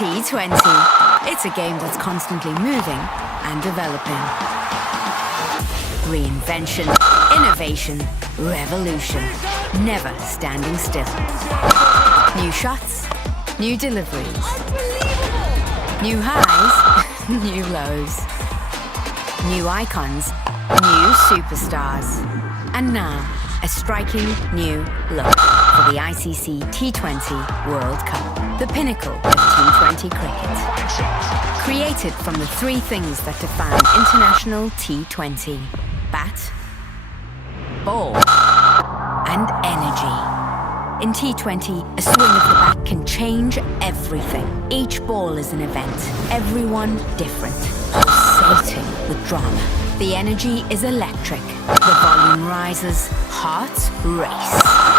T20. It's a game that's constantly moving and developing. Reinvention, innovation, revolution. Never standing still. New shots, new deliveries. New highs, new lows. New icons, new superstars. And now, a striking new look for the ICC T20 World Cup, the pinnacle of T20 cricket. Created from the three things that define international T20: bat, ball, and energy. In T20, a swing of the bat can change everything. Each ball is an event, everyone different, pulsating with drama. The energy is electric. The volume rises, hearts race.